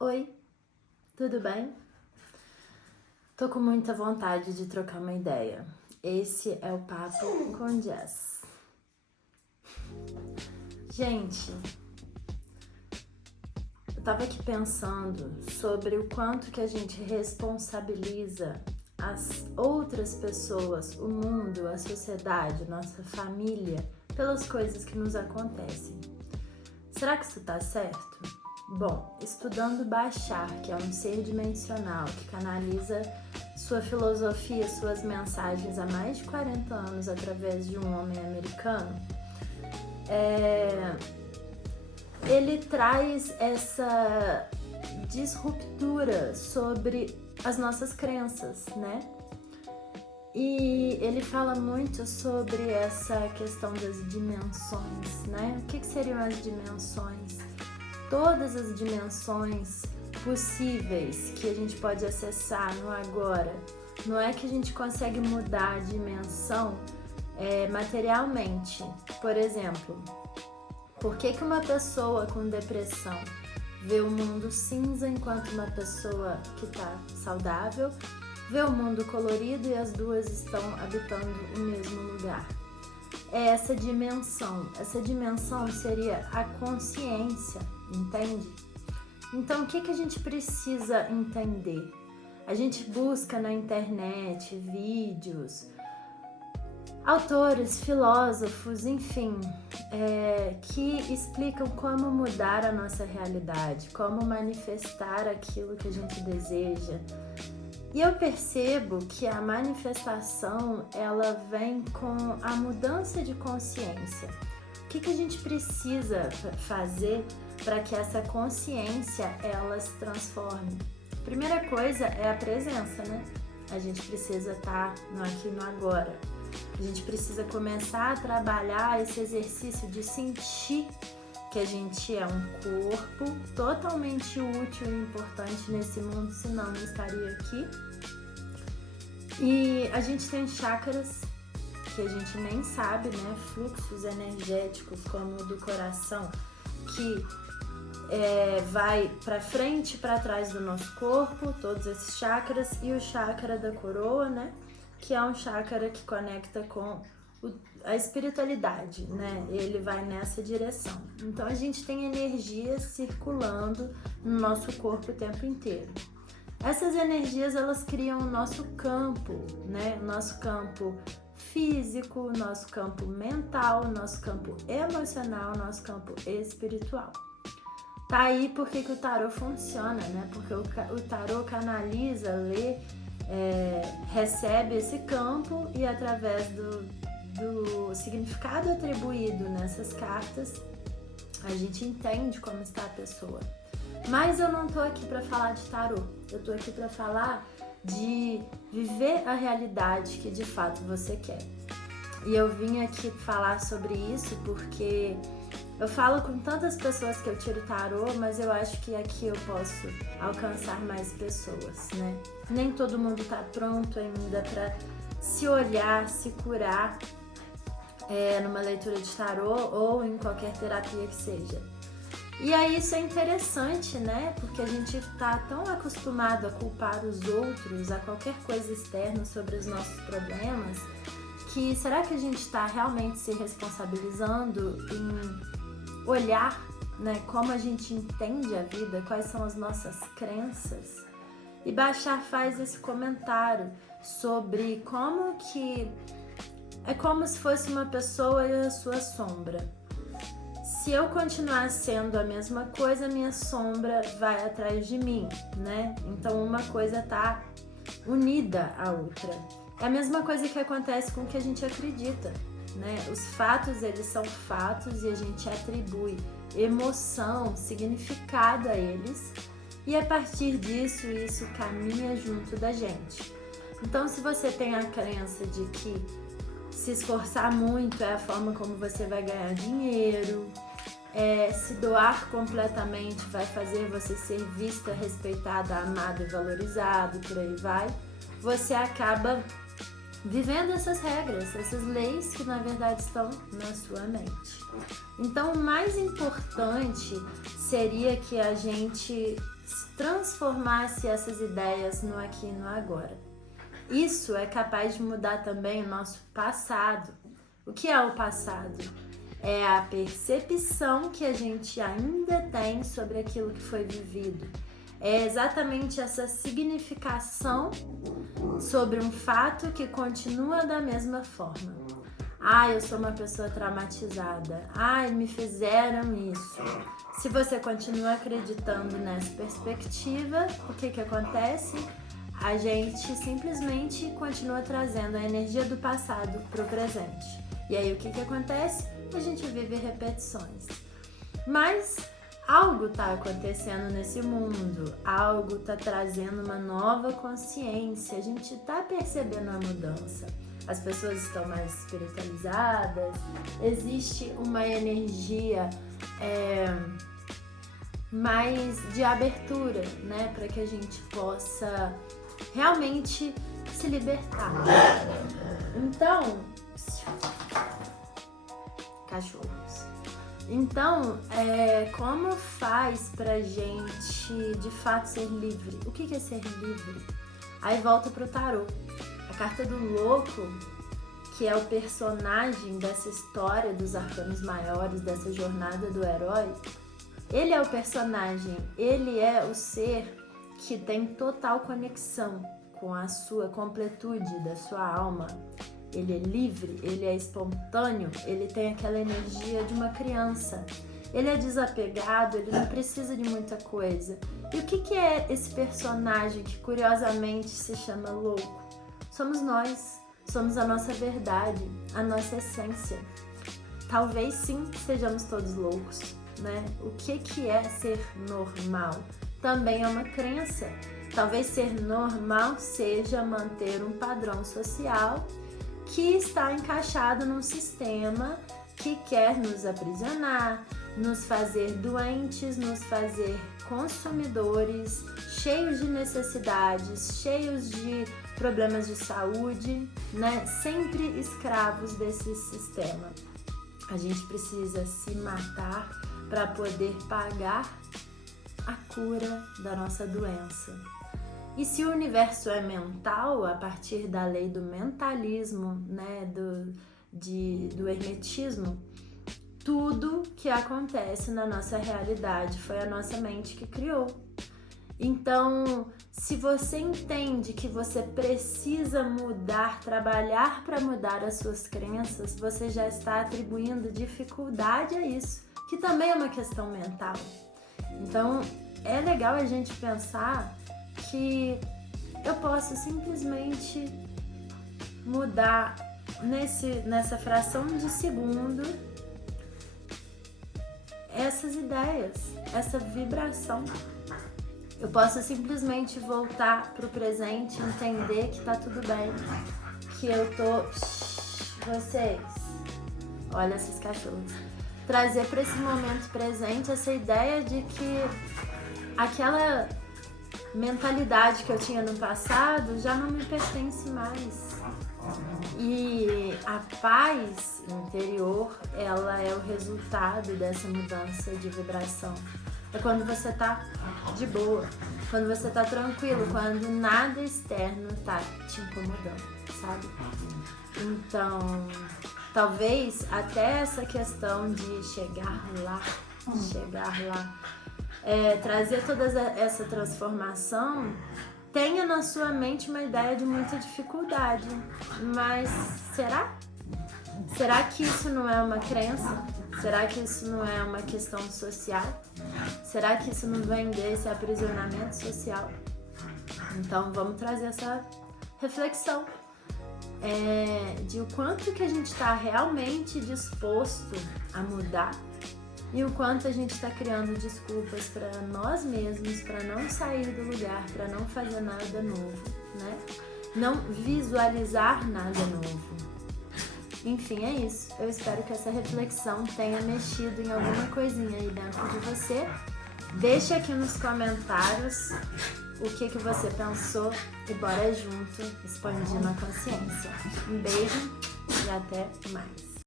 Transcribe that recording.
Oi, tudo bem? Tô com muita vontade de trocar uma ideia. Esse é o Papo com Jess. Gente, eu tava aqui pensando sobre o quanto que a gente responsabiliza as outras pessoas, o mundo, a sociedade, nossa família, pelas coisas que nos acontecem. Será que isso tá certo? Bom, estudando Bashar, que é um ser dimensional que canaliza sua filosofia, suas mensagens há mais de 40 anos através de um homem americano, ele traz essa disruptura sobre as nossas crenças, né? E ele fala muito sobre essa questão das dimensões, né? O que seriam as dimensões? Todas as dimensões possíveis que a gente pode acessar no agora. Não é que a gente consegue mudar a dimensão materialmente. Por exemplo, por que uma pessoa com depressão vê o mundo cinza enquanto uma pessoa que está saudável vê o mundo colorido e as duas estão habitando o mesmo lugar? É essa dimensão. Essa dimensão seria a consciência, entende? Então, o que a gente precisa entender? A gente busca na internet vídeos, autores, filósofos, enfim, que explicam como mudar a nossa realidade, como manifestar aquilo que a gente deseja. E eu percebo que a manifestação, ela vem com a mudança de consciência. O que a gente precisa fazer para que essa consciência, ela se transforme? A primeira coisa é a presença, né? A gente precisa estar no aqui e no agora. A gente precisa começar a trabalhar esse exercício de sentir que a gente é um corpo totalmente útil e importante nesse mundo, senão não estaria aqui. E a gente tem chakras que a gente nem sabe, né? Fluxos energéticos como o do coração, que vai para frente e para trás do nosso corpo, todos esses chakras, e o chakra da coroa, né? Que é um chakra que conecta com a espiritualidade, né? Ele vai nessa direção. Então a gente tem energia circulando no nosso corpo o tempo inteiro. Essas energias, elas criam o nosso campo, né? O nosso campo físico, o nosso campo mental, o nosso campo emocional, o nosso campo espiritual. Tá aí porque que o tarô funciona, né? Porque o tarô canaliza, lê, recebe esse campo e através do significado atribuído nessas cartas, a gente entende como está a pessoa. Mas eu não tô aqui para falar de tarô, eu tô aqui para falar de viver a realidade que de fato você quer. E eu vim aqui falar sobre isso porque eu falo com tantas pessoas que eu tiro tarô, mas eu acho que aqui eu posso alcançar mais pessoas, né? Nem todo mundo tá pronto ainda para se olhar, se curar numa leitura de tarô ou em qualquer terapia que seja. E aí isso é interessante, né? Porque a gente tá tão acostumado a culpar os outros, a qualquer coisa externa sobre os nossos problemas, que será que a gente está realmente se responsabilizando em olhar, né, como a gente entende a vida, quais são as nossas crenças? E Bashar faz esse comentário sobre como que é como se fosse uma pessoa e a sua sombra. Se eu continuar sendo a mesma coisa, a minha sombra vai atrás de mim, né? Então uma coisa tá unida à outra. É a mesma coisa que acontece com o que a gente acredita, né? Os fatos, eles são fatos e a gente atribui emoção, significado a eles, e a partir disso, isso caminha junto da gente. Então, se você tem a crença de que se esforçar muito é a forma como você vai ganhar dinheiro, se doar completamente vai fazer você ser vista, respeitada, amada e valorizada, por aí vai, você acaba vivendo essas regras, essas leis que na verdade estão na sua mente. Então, o mais importante seria que a gente transformasse essas ideias no aqui e no agora. Isso é capaz de mudar também o nosso passado. O que é o passado? É a percepção que a gente ainda tem sobre aquilo que foi vivido. É exatamente essa significação sobre um fato que continua da mesma forma. Eu sou uma pessoa traumatizada. Me fizeram isso. Se você continua acreditando nessa perspectiva, o que acontece? A gente simplesmente continua trazendo a energia do passado para o presente. E aí o que acontece? A gente vive repetições. Mas algo está acontecendo nesse mundo, algo está trazendo uma nova consciência, a gente está percebendo a mudança. As pessoas estão mais espiritualizadas, existe uma energia mais de abertura, né, para que a gente possa realmente se libertar. Então, cachorros. Então, como faz pra gente de fato ser livre? O que é ser livre? Aí volta pro tarô. A carta do louco, que é o personagem dessa história dos arcanos maiores, dessa jornada do herói, ele é o personagem, ele é o ser que tem total conexão com a sua completude, da sua alma. Ele é livre, ele é espontâneo, ele tem aquela energia de uma criança. Ele é desapegado, ele não precisa de muita coisa. E o que é esse personagem que curiosamente se chama louco? Somos nós, somos a nossa verdade, a nossa essência. Talvez sim sejamos todos loucos, né? O que é ser normal? Também é uma crença. Talvez ser normal seja manter um padrão social que está encaixado num sistema que quer nos aprisionar, nos fazer doentes, nos fazer consumidores, cheios de necessidades, cheios de problemas de saúde, né? Sempre escravos desse sistema. A gente precisa se matar para poder pagar a cura da nossa doença. E se o universo é mental, a partir da lei do mentalismo, né, do hermetismo, tudo que acontece na nossa realidade foi a nossa mente que criou. Então, se você entende que você precisa mudar, trabalhar para mudar as suas crenças, você já está atribuindo dificuldade a isso, que também é uma questão mental. Então, é legal a gente pensar que eu posso simplesmente mudar nessa fração de segundo essas ideias, essa vibração. Eu posso simplesmente voltar pro presente, entender que tá tudo bem, que eu tô... Vocês, olha esses cachorros. Trazer para esse momento presente essa ideia de que aquela mentalidade que eu tinha no passado já não me pertence mais. E a paz interior, ela é o resultado dessa mudança de vibração. É quando você tá de boa, quando você tá tranquilo, quando nada externo tá te incomodando, sabe? Então, talvez até essa questão de chegar lá, trazer toda essa transformação, tenha na sua mente uma ideia de muita dificuldade. Mas será? Será que isso não é uma crença? Será que isso não é uma questão social? Será que isso não vem desse aprisionamento social? Então vamos trazer essa reflexão de o quanto que a gente está realmente disposto a mudar e o quanto a gente está criando desculpas para nós mesmos, para não sair do lugar, para não fazer nada novo, né? Não visualizar nada novo. Enfim, é isso. Eu espero que essa reflexão tenha mexido em alguma coisinha aí dentro de você. Deixa aqui nos comentários o que você pensou e bora junto expandindo a consciência. Um beijo e até mais.